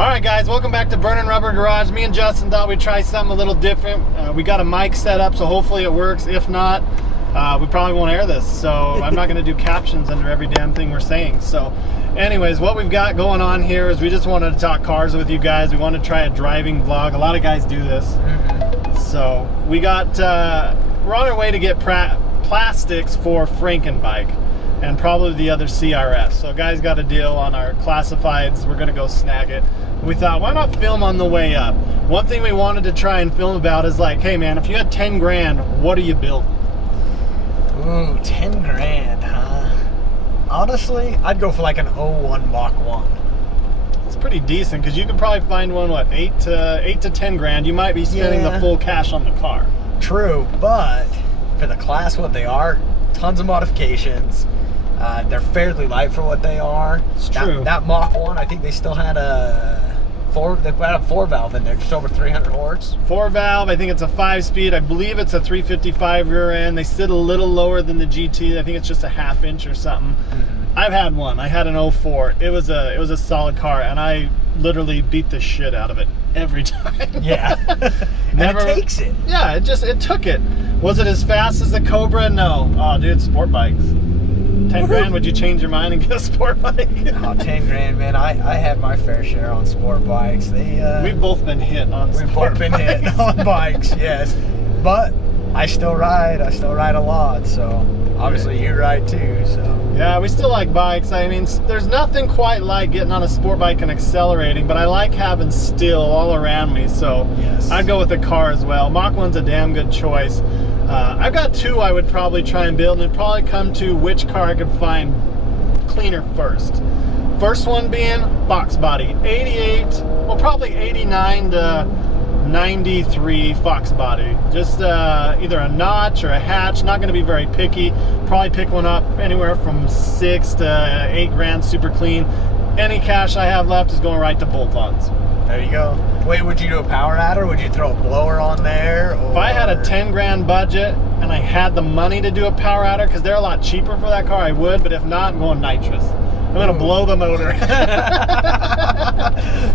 Alright guys, welcome back to Burning Rubber Garage. Me and Justin thought we'd try something a little different. We got a mic set up, so hopefully it works. If not, we probably won't air this. So I'm not going to do captions under every damn thing we're saying. So anyways, what we've got going on here is we just wanted to talk cars with you guys. We want to try a driving vlog. A lot of guys do this. So we got, we're on our way to get plastics for Frankenbike and probably the other CRS. So guys got a deal on our classifieds. We're gonna go snag it. We thought, why not film on the way up? One thing we wanted to try and film about is like, hey man, if you had 10 grand, what are you building? Ooh, 10 grand, huh? Honestly, I'd go for like an 01 Mach 1. It's pretty decent because you could probably find one, what, 8 to 10 grand. You might be spending the full cash on the car. True, but for the class what they are, tons of modifications. They're fairly light for what they are. It's true. That Mach 1, I think they still had a 4-valve in there, just over 300 horse. 4-valve, I think it's a 5-speed. I believe it's a 355 rear end. They sit a little lower than the GT. I think it's just a ½ inch or something. I've had one. I had an 04. It was a solid car, and I literally beat the shit out of it every time. Yeah. Never it takes it. Yeah, it took it. Was it as fast as the Cobra? No. Oh, dude, sport bikes. 10 grand, would you change your mind and get a sport bike? Oh, 10 grand, man. I had my fair share on sport bikes. We've both been hit on sport bikes. We've both been hit on bikes, yes. But I still ride. I still ride a lot, so obviously you ride too, so. Yeah, we still like bikes. I mean, there's nothing quite like getting on a sport bike and accelerating, but I like having steel all around me, so yes. I'd go with a car as well. Mach 1's a damn good choice. I've got two I would probably try and build, and it'd probably come to which car I could find cleaner first. First one being box body. 88, well probably 89 to 93 Fox body. Just either a notch or a hatch. Not going to be very picky. Probably pick one up anywhere from 6 to 8 grand, super clean. Any cash I have left is going right to bolt-ons. There you go. Wait, would you do a power adder? Would you throw a blower on there? Or? If I had a 10 grand budget and I had the money to do a power adder, because they're a lot cheaper for that car, I would. But if not, I'm going nitrous. I'm going to blow the motor.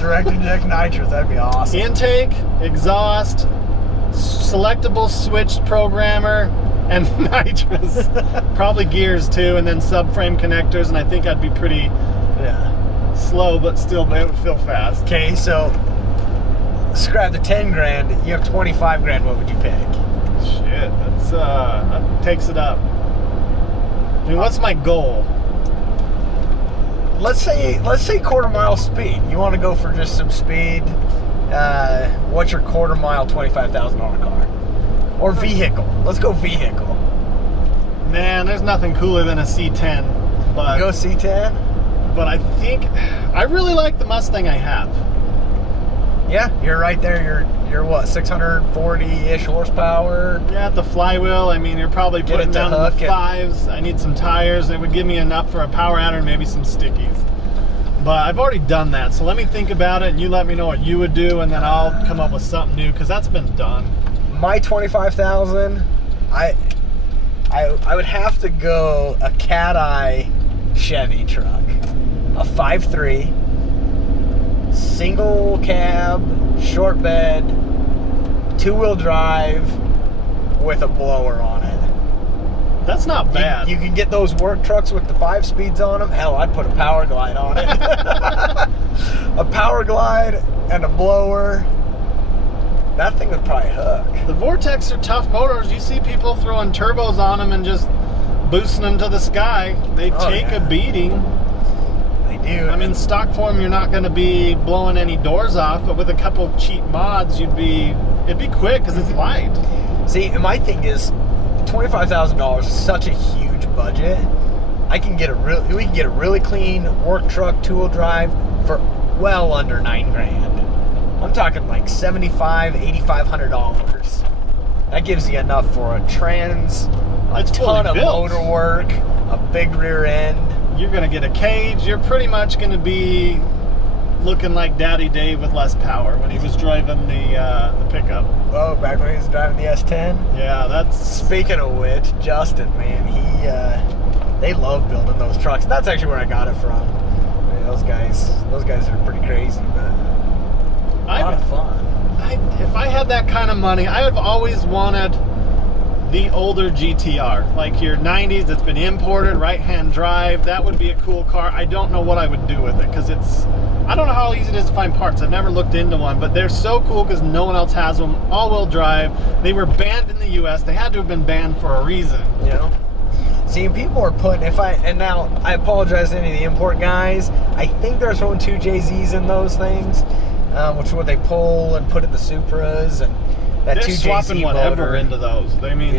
Direct inject nitrous, that'd be awesome. Intake, exhaust, selectable switched programmer, and nitrous. Probably gears too, and then subframe connectors, and I think I'd be pretty slow, but still it would feel fast. Okay, so scrap the 10 grand, you have 25 grand, what would you pick? Shit, that takes it up. I mean, what's my goal? Let's say quarter mile speed. You want to go for just some speed. What's your quarter mile $25,000 car? Or vehicle. Let's go vehicle. Man, there's nothing cooler than a C10. But go C10? But I think I really like the Mustang I have. Yeah, you're right there. You're what, 640-ish horsepower? Yeah, the flywheel. I mean, you're probably putting down in the 5s. I need some tires. It would give me enough for a power adder and maybe some stickies. But I've already done that, so let me think about it, and you let me know what you would do, and then I'll come up with something new, because that's been done. My 25,000, I would have to go a Cat-Eye Chevy truck, a 5.3. single cab, short bed, 2-wheel drive with a blower on it. That's not bad. You can get those work trucks with the 5 speeds on them. Hell, I'd put a power glide on it. A power glide and a blower. That thing would probably hook. The Vortex are tough motors. You see people throwing turbos on them and just boosting them to the sky. They take a beating. Dude. I mean, stock form, you're not going to be blowing any doors off, but with a couple cheap mods, it'd be quick because it's light. See, my thing is, $25,000 is such a huge budget. We can get a really clean work truck 2-wheel drive for well under 9 grand. I'm talking like $7,500, $8,500. That gives you enough for a trans, a ton of motor work, a big rear end. You're going to get a cage. You're pretty much going to be looking like Daddy Dave with less power when he was driving the pickup. Oh, back when he was driving the S10? Yeah, that's... Speaking of which, Justin, man, they love building those trucks. That's actually where I got it from. I mean, those guys, Those guys are pretty crazy, but a lot of fun. If I had that kind of money, I have always wanted the older GTR, like your 90s that's been imported, right-hand drive. That would be a cool car. I don't know what I would do with it because I don't know how easy it is to find parts. I've never looked into one, but they're so cool because no one else has them. All-wheel drive. They were banned in the US. They had to have been banned for a reason. You know? See, people are putting, and now I apologize to any of the import guys. I think they're throwing 2 JZs in those things, which is what they pull and put in the Supras, and that they're 2 swapping JZ whatever motor into those. I mean,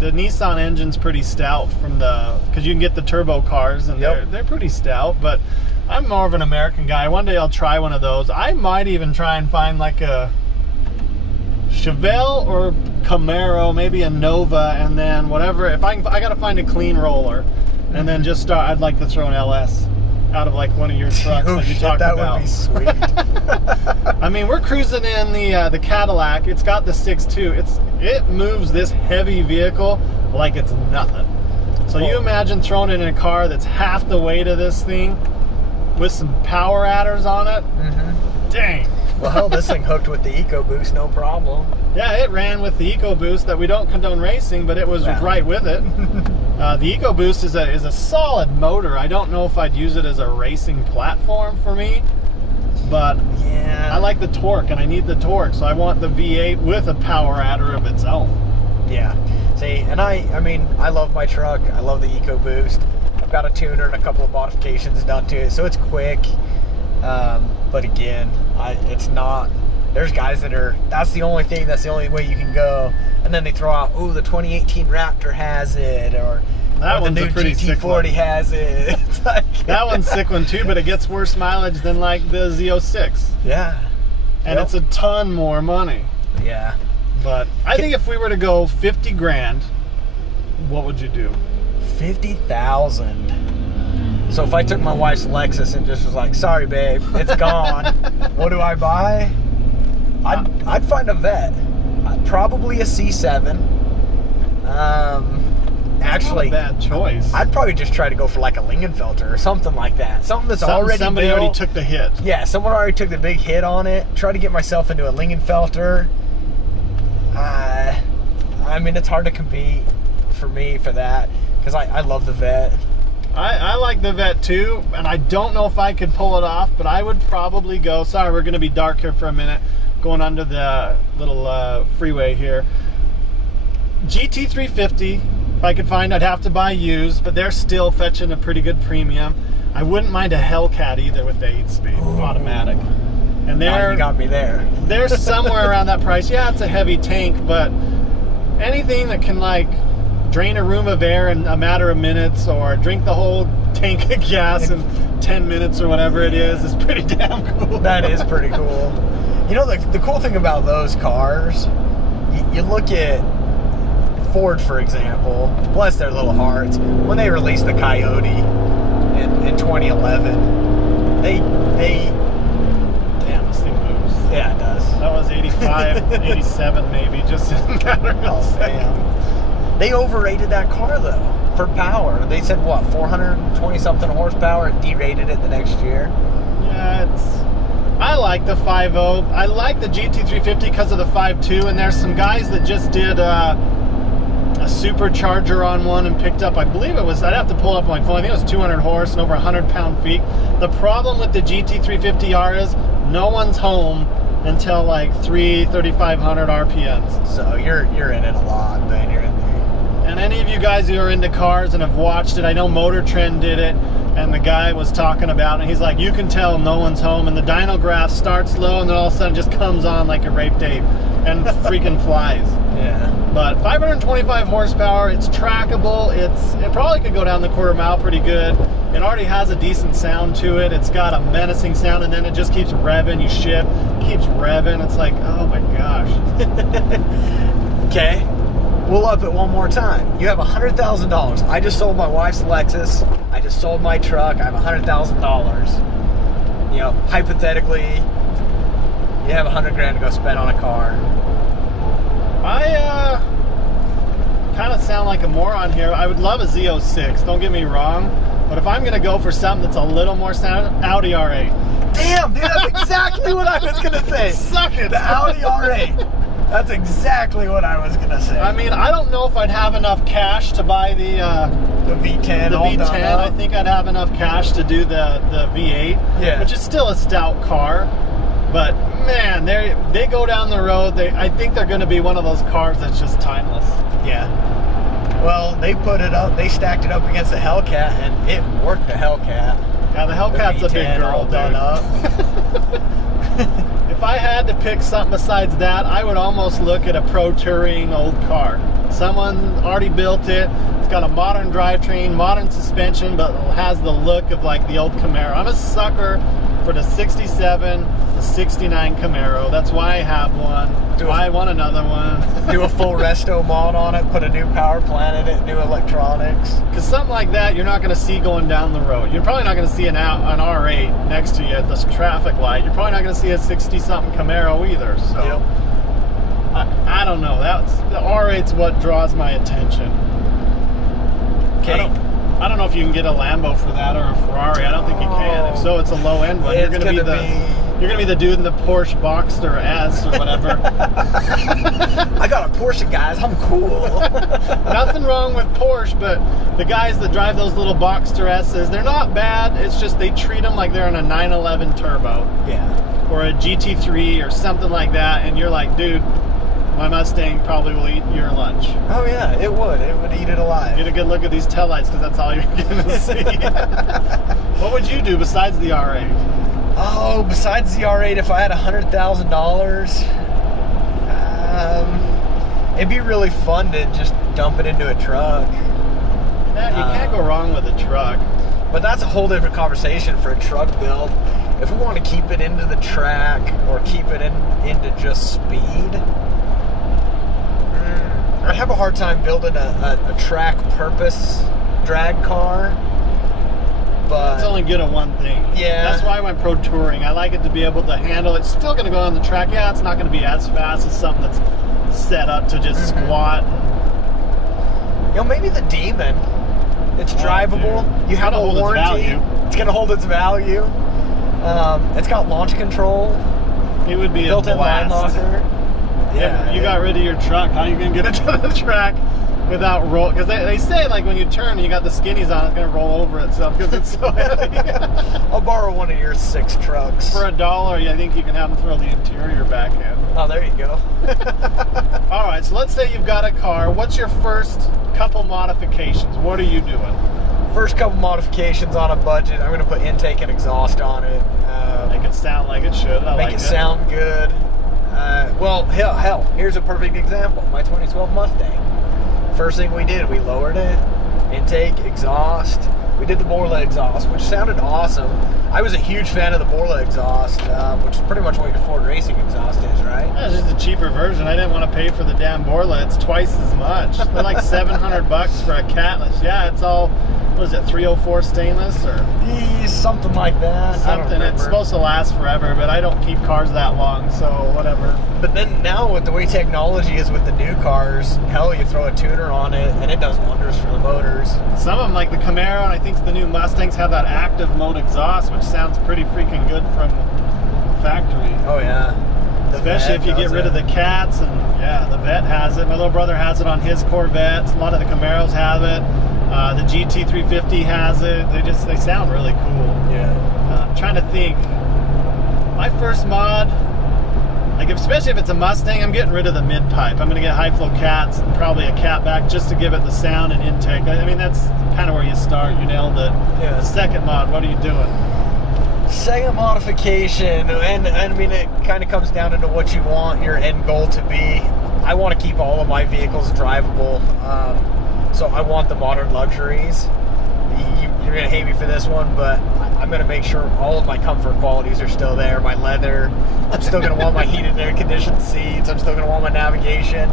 the Nissan engine's pretty stout because you can get the turbo cars, and they're pretty stout, but I'm more of an American guy. One day I'll try one of those. I might even try and find like a Chevelle or Camaro, maybe a Nova, and then whatever. If I gotta find a clean roller, and then just start. I'd like to throw an LS out of like one of your trucks that you talked about. That would be sweet. I mean, we're cruising in the Cadillac. It's got the 6.2. It moves this heavy vehicle like it's nothing. So you imagine throwing it in a car that's half the weight of this thing with some power adders on it. Dang. Well, hell, this thing hooked with the EcoBoost, no problem. Yeah, it ran with the EcoBoost that we don't condone racing, but it was right with it. The EcoBoost is a solid motor. I don't know if I'd use it as a racing platform for me, but yeah, I like the torque, and I need the torque, so I want the V8 with a power adder of its own. Yeah. See, and I mean, I love my truck. I love the EcoBoost. I've got a tuner and a couple of modifications done to it, so it's quick. But again, it's not. There's guys that's the only thing, that's the only way you can go, and then they throw out, oh, the 2018 Raptor has it, or the new GT40 has it. It's like, that one's a sick one too, but it gets worse mileage than like the Z06. Yeah. And it's a ton more money. Yeah. But I think if we were to go 50 grand, what would you do? 50,000. So if I took my wife's Lexus and just was like, sorry babe, it's gone, what do I buy? I'd find a Vet. Probably a C7. Actually, not a bad choice. I'd probably just try to go for like a Lingenfelter or something like that. Something that's somebody already took the hit. Yeah, someone already took the big hit on it. Try to get myself into a Lingenfelter. I mean, it's hard to compete for me for that because I love the Vet. I like the Vet too, and I don't know if I could pull it off, but I would probably go, sorry, we're going to be dark here for a minute, going under the little freeway here. GT350, if I could find, I'd have to buy used, but they're still fetching a pretty good premium. I wouldn't mind a Hellcat either with the 8-speed automatic. And you got me there. They're somewhere around that price. Yeah, it's a heavy tank, but anything that can like drain a room of air in a matter of minutes, or drink the whole tank of gas in 10 minutes or whatever it is pretty damn cool. That is pretty cool. You know, the cool thing about those cars, you look at Ford, for example, bless their little hearts, when they released the Coyote in 2011, they damn, this thing moves. Yeah, it does. That was 85, 87 maybe, just in a matter of seconds. They overrated that car though for power. They said what, 420 something horsepower, and derated it the next year. Yeah, I like the 5.0. I like the GT350 because of the 5.2, and there's some guys that just did a supercharger on one and picked up, I believe it was, I'd have to pull it up on my phone, I think it was 200 horse and over 100 pound-feet. The problem with the GT350R is no one's home until like 3,500 RPMs. So you're in it a lot, man. You're in there. And any of you guys who are into cars and have watched it, I know Motor Trend did it, and the guy was talking about it, and he's like, you can tell no one's home, and the dyno graph starts low and then all of a sudden just comes on like a rape tape and freaking flies. Yeah. But 525 horsepower, it's trackable, it probably could go down the quarter mile pretty good. It already has a decent sound to it. It's got a menacing sound, and then it just keeps revving. You shift, keeps revving. It's like, oh my gosh. Okay. We'll up it one more time. You have $100,000. I just sold my wife's Lexus. I just sold my truck. I have $100,000. You know, hypothetically, you have 100 grand to go spend on a car. I kind of sound like a moron here. I would love a Z06, don't get me wrong. But if I'm going to go for something that's a little more sound, Audi R8. Damn, dude, that's exactly what I was gonna say. Suck it. The Audi R8. That's exactly what I was gonna say. I mean, I don't know if I'd have enough cash to buy the V10. The all V10. done up. I think I'd have enough cash to do the V8, Yeah. which is still a stout car. But man, they go down the road. I think they're going to be one of those cars that's just timeless. Yeah. Well, they put it up. They stacked it up against the Hellcat, and it worked the Hellcat. Yeah, the Hellcat's a big V10 girl, all dude. done up. If I had to pick something besides that, I would almost look at a Pro Touring old car. Someone already built it. It's got a modern drivetrain, modern suspension, but has the look of like the old Camaro. I'm a sucker for the 67, the 69 Camaro. That's why I have one. I want another one. Do a full resto mod on it, put a new power plant in it, new electronics. Because something like that you're not going to see going down the road. You're probably not going to see an R8 next to you at this traffic light. You're probably not going to see a 60-something Camaro either. So Yep. I don't know. The R8's what draws my attention. Okay. I don't know if you can get a Lambo for that or a Ferrari. I don't think you can. If so, it's a low end one. You're It's going to be the dude in the Porsche Boxster S or whatever. I got a Porsche, guys. I'm cool. Nothing wrong with Porsche, but the guys that drive those little Boxster S's, they're not bad. It's just they treat them like they're in a 911 turbo. Yeah. Or a GT3 or something like that, and you're like, dude, my Mustang probably will eat your lunch. Oh yeah, it would. It would eat it alive. Get a good look at these taillights because that's all you're going to see. What would you do besides the R8? Oh, besides the R8, if I had $100,000, it'd be really fun to just dump it into a truck. Yeah, you can't go wrong with a truck. But that's a whole different conversation for a truck build. If we want to keep it into the track or keep it into just speed, I'd have a hard time building a track purpose drag car. But it's only good at one thing. Yeah. That's why I went Pro Touring. I like it to be able to handle it. It's still going to go on the track. Yeah, it's not going to be as fast as something that's set up to just squat. You know, maybe the Demon. It's drivable. Dude. You have a warranty. It's going to hold its value. It's got launch control. It would be built-in a blast. line locker. Yeah, you got rid of your truck. How are you going to get it to the track without roll? Because they say, like, when you turn and you got the skinnies on, it's going to roll over itself because it's so heavy. I'll borrow one of your 6 trucks. For $1, I think you can have them throw the interior back in. Oh, there you go. All right, so let's say you've got a car. What's your first couple modifications? What are you doing? First couple modifications on a budget. I'm going to put intake and exhaust on it. Make it sound like it should. I make like it sound good. Well, hell, here's a perfect example. My 2012 Mustang. First thing we did, we lowered it, intake, exhaust. We did the Borla exhaust, which sounded awesome. I was a huge fan of the Borla exhaust, which is pretty much what your Ford Racing exhaust is, right? Yeah, it's just a cheaper version. I didn't want to pay for the damn Borla. It's twice as much. They're like $700 for a Catless. Yeah, it's all, what is it, 304 stainless or Something like that. I don't something? remember. It's supposed to last forever, but I don't keep cars that long, so whatever. But then now with the way technology is with the new cars, hell, you throw a tuner on it and it does wonders for the motors. Some of them, like the Camaro, and I think the new Mustangs have that active mode exhaust, which sounds pretty freaking good from factory. Oh yeah. Especially if you get rid of the cats, and yeah, the Vet has it. My little brother has it on his Corvettes. A lot of the Camaros have it. The GT350 has it. They sound really cool. Yeah. I'm trying to think. My first mod, like especially if it's a Mustang, I'm getting rid of the mid pipe. I'm going to get high flow cats and probably a cat back just to give it the sound and intake. I mean, that's kind of where you start. You nailed it. Yeah. The second mod, what are you doing? Second modification, and I mean, it kind of comes down into what you want your end goal to be. I want to keep all of my vehicles drivable, so I want the modern luxuries. You're going to hate me for this one, but I'm going to make sure all of my comfort qualities are still there. My leather, I'm still going to want my heated and air-conditioned seats. I'm still going to want my navigation.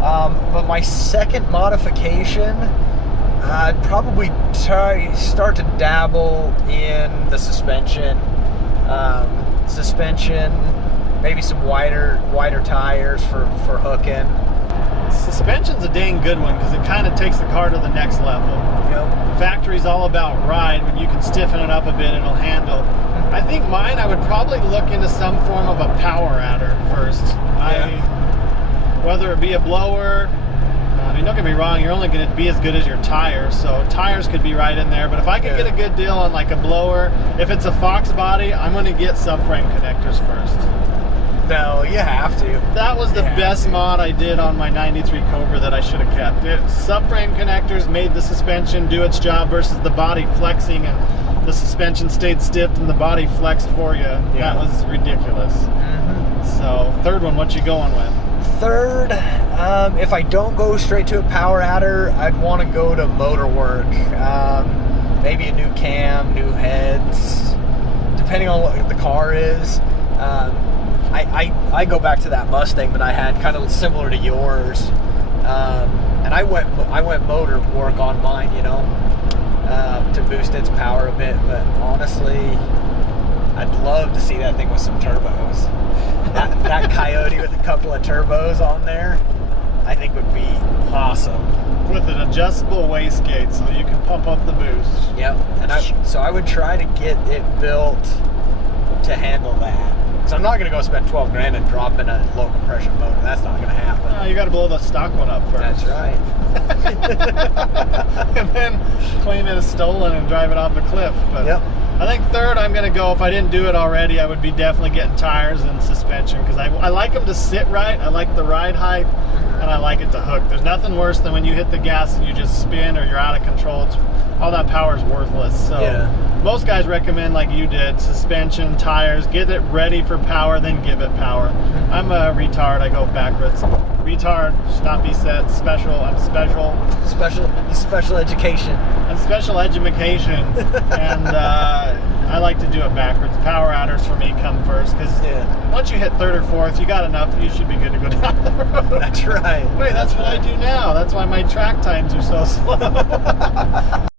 But my second modification, I'd probably start to dabble in the suspension. Maybe some wider tires for hooking. Suspension's a dang good one because it kind of takes the car to the next level. Yep. Factory's all about ride. When you can stiffen it up a bit, it'll handle. I think mine, I would probably look into some form of a power adder first. Whether it be a blower, I mean, don't get me wrong, you're only going to be as good as your tires, so tires could be right in there. But if I could get a good deal on like a blower, if it's a Fox body, I'm going to get subframe connectors first. No, you have to. That was the best mod I did on my 93 Cobra that I should have kept. Subframe connectors made the suspension do its job versus the body flexing, and the suspension stayed stiff and the body flexed for you. That was ridiculous. So, third one, what you going with? Third, if I don't go straight to a power adder, I'd want to go to motor work. Maybe a new cam, new heads, depending on what the car is. I go back to that Mustang that I had, kind of similar to yours, and I went motor work on mine, you know, to boost its power a bit. But honestly, I'd love to see that thing with some turbos. That Coyote with a couple of turbos on there, I think would be awesome. With an adjustable wastegate so you can pump up the boost. Yep, and so I would try to get it built to handle that. So I'm not going to go spend 12 grand and drop in a low compression motor. That's not going to happen. You got to blow the stock one up first. That's right. And then claim it as stolen and drive it off a cliff. But I think third, I'm going to go, if I didn't do it already, I would be definitely getting tires and suspension, because I like them to sit right. I like the ride height, and I like it to hook. There's nothing worse than when you hit the gas and you just spin or you're out of control. All that power is worthless. So most guys recommend, like you did, suspension, tires, get it ready for power, then give it power. I'm a retard. I go backwards. Retard should not be said. Special. I'm special. Special education. I'm special education. And I like to do it backwards. Power adders for me come first, because once you hit third or fourth, you got enough. You should be good to go down the road. That's right. Wait, that's what I do now. That's why my track times are so slow.